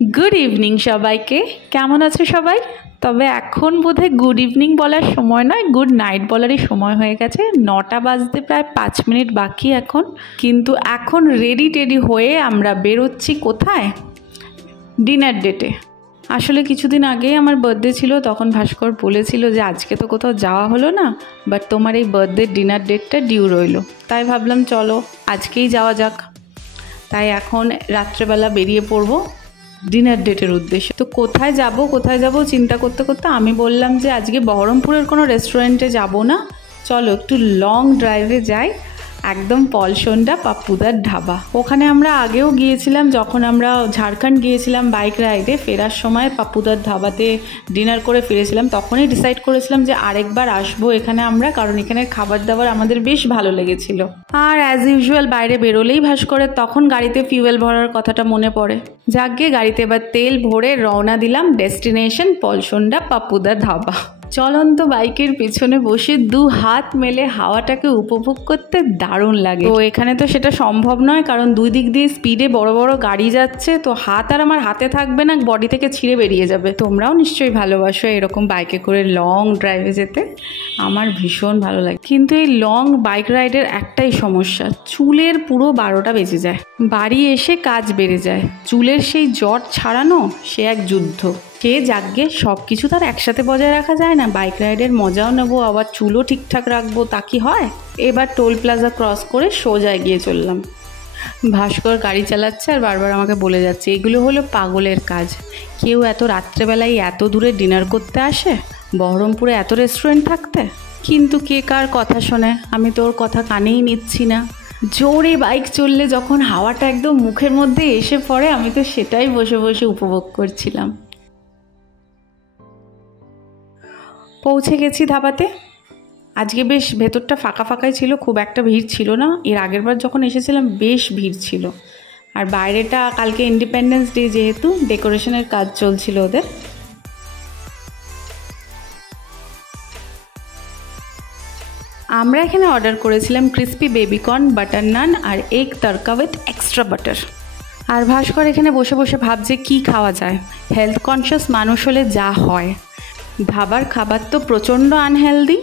Good evening সবাইকে। কেমন আছো সবাই? তবে এখন বোধহয় গুড ইভিনিং বলার সময় নয়, গুড নাইট বলারই সময় হয়ে গেছে। 9টা বাজতে প্রায় 5 মিনিট বাকি এখন। কিন্তু এখন রেডি টেডি হয়ে আমরা বেরোচ্ছি কোথায়? ডিনার ডেটে। আসলে কিছুদিন আগেই আমার বার্থডে ছিল, তখন ভাস্কর বলেছিল যে আজকে তো কোথাও যাওয়া হলো না, বাট তোমার এই বার্থডে ডিনার ডেটটা ডিউ রইলো। তাই ভাবলাম চলো আজকেই যাওয়া যাক। তাই এখন রাত্রেবেলা বেরিয়ে পড়বো ডিনার ডেটের উদ্দেশ্যে। তো কোথায় যাব চিন্তা করতে করতে আমি বললাম যে আজকে বহরমপুরের কোনো রেস্টুরেন্টে যাব না, চলো একটু লং ড্রাইভে যাই, একদম পলসন্ডা পাপ্পুদার ধাবা। ওখানে আমরা আগেও গিয়েছিলাম, যখন আমরা ঝাড়খণ্ড গিয়েছিলাম বাইক রাইডে, ফেরার সময় পাপ্পুদার ধাবাতে ডিনার করে ফিরেছিলাম। তখনই ডিসাইড করেছিলাম যে আরেকবার আসবো এখানে আমরা, কারণ এখানের খাবার দাবার আমাদের বেশ ভালো লেগেছিল। আর অ্যাজ ইউজুয়াল বাইরে বেরোলেই ভাস্করের তখন গাড়িতে ফিউয়েল ভরার কথাটা মনে পড়ে। যাকে গাড়িতে এবার তেল ভরে রওনা দিলাম ডেস্টিনেশন পলসন্ডা পাপ্পুদার ধাবা। চলন্ত বাইকের পেছনে বসে 2 হাত মেলে হাওয়াটাকে উপভোগ করতে দারুণ লাগে। তো এখানে তো সেটা সম্ভব নয়, কারণ 2 দিক দিয়ে স্পিডে বড় বড় গাড়ি যাচ্ছে, তো হাত আর আমার হাতে থাকবে না, বডি থেকে ছিঁড়ে বেরিয়ে যাবে। তোমরাও নিশ্চয়ই ভালোবাসো এরকম বাইকে করে লং ড্রাইভে যেতে, আমার ভীষণ ভালো লাগে। কিন্তু এই লং বাইক রাইডের একটাই সমস্যা, চুলের পুরো 12টা বেজে যায়। বাড়ি এসে কাজ বেড়ে যায়, চুলের সেই জট ছাড়ানো সে এক যুদ্ধ। সে যাগ্যে সব কিছু তার একসাথে বজায় রাখা যায় না, বাইক রাইডের মজাও নেবো আবার চুলও ঠিকঠাক রাখবো, তা কি হয়? এবার টোল প্লাজা ক্রস করে সোজা এগিয়ে চললাম। ভাস্কর গাড়ি চালাচ্ছে আর বারবার আমাকে বলে যাচ্ছে এগুলো হলো পাগলের কাজ, কেউ এত রাত্রেবেলায় এত দূরে ডিনার করতে আসে বহরমপুরে এত রেস্টুরেন্ট থাকতে? কিন্তু কে কার কথা শোনে, আমি তোর কথা কানেই নিচ্ছি না। জোরে বাইক চললে যখন হাওয়াটা একদম মুখের মধ্যে এসে পড়ে, আমি তো সেটাই বসে বসে উপভোগ করছিলাম। পৌঁছে গেছি ধাবাতে। আজকে বেশ ভেতরটা ফাঁকা ফাঁকাই ছিল, খুব একটা ভিড় ছিল না। এর আগের বার যখন এসেছিলাম বেশ ভিড় ছিল। আর বাইরেটা কালকে ইন্ডিপেন্ডেন্স ডে যেহেতু ডেকোরেশনের কাজ চলছিল ওদের। আমরা এখানে অর্ডার করেছিলাম ক্রিস্পি বেবিকর্ন, বাটার নান আর egg tadka with extra butter. আর ভাস্কর এখানে বসে বসে ভাবছে কি খাওয়া যায়। হেলথ কনসিয়াস মানুষ হলে যা হয়, ধাবার খাবার তো প্রচণ্ড আনহেলদি,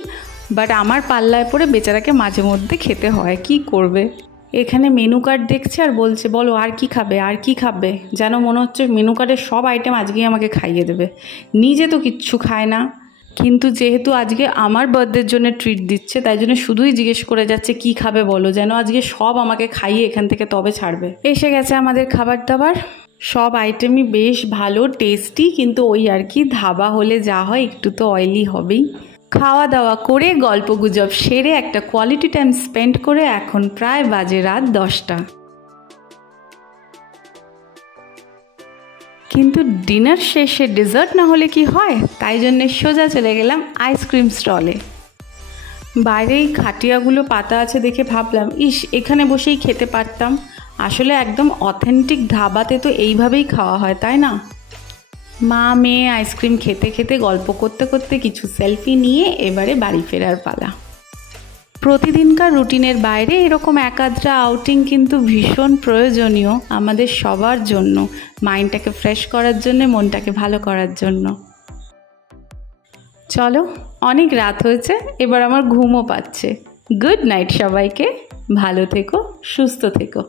বাট আমার পাল্লায় পড়ে বেচারাকে মাঝে মধ্যে খেতে হয়, কি করবে। এখানে মেনু কার্ড দেখছে আর বলছে বলো আর কি খাবে আর কি খাবে, যেন মনে হচ্ছে মেনু কার্ডের সব আইটেম আজকেই আমাকে খাইয়ে দেবে। নিজে তো কিচ্ছু খায় না, কিন্তু যেহেতু আজকে আমার বার্থডের জন্য ট্রিট দিচ্ছে, তাই জন্য শুধুই জিজ্ঞেস করে যাচ্ছে কি খাবে বলো, যেন আজকে সব আমাকে খাইয়ে এখান থেকে তবে ছাড়বে। এসে গেছে আমাদের খাবার দাবার, সব আইটেমই বেশ ভালো টেস্টি, কিন্তু ওই আর কি ধাবা হলে যা হয় একটু তো অয়েলি হবেই। খাওয়া দাওয়া করে গল্প গুজব সেরে একটা কোয়ালিটি টাইম স্পেন্ড করে এখন প্রায় বাজে রাত 10টা। কিন্তু ডিনার শেষে ডেজার্ট না হলে কি হয়, তাই জন্যে সোজা চলে গেলাম আইসক্রিম স্টলে। বাইরে এই খাটিয়াগুলো পাতা আছে দেখে ভাবলাম ইস এখানে বসেই খেতে পারতাম। আসলে একদম অথেন্টিক ধাবাতে তো এইভাবেই খাওয়া হয়, তাই না? মা মেয়ে আইসক্রিম খেতে খেতে গল্প করতে করতে কিছু সেলফি নিয়ে এবারে বাড়ি ফেরার পালা। প্রতিদিনকার রুটিনের বাইরে এরকম একাধটা আউটিং কিন্তু ভীষণ প্রয়োজনীয় আমাদের সবার জন্য, মাইন্ডটাকে ফ্রেশ করার জন্য, মনটাকে ভালো করার জন্য। চলো অনেক রাত হয়েছে, এবার আমার ঘুমও পাচ্ছে। গুড নাইট সবাইকে, ভালো থেকো, সুস্থ থেকো।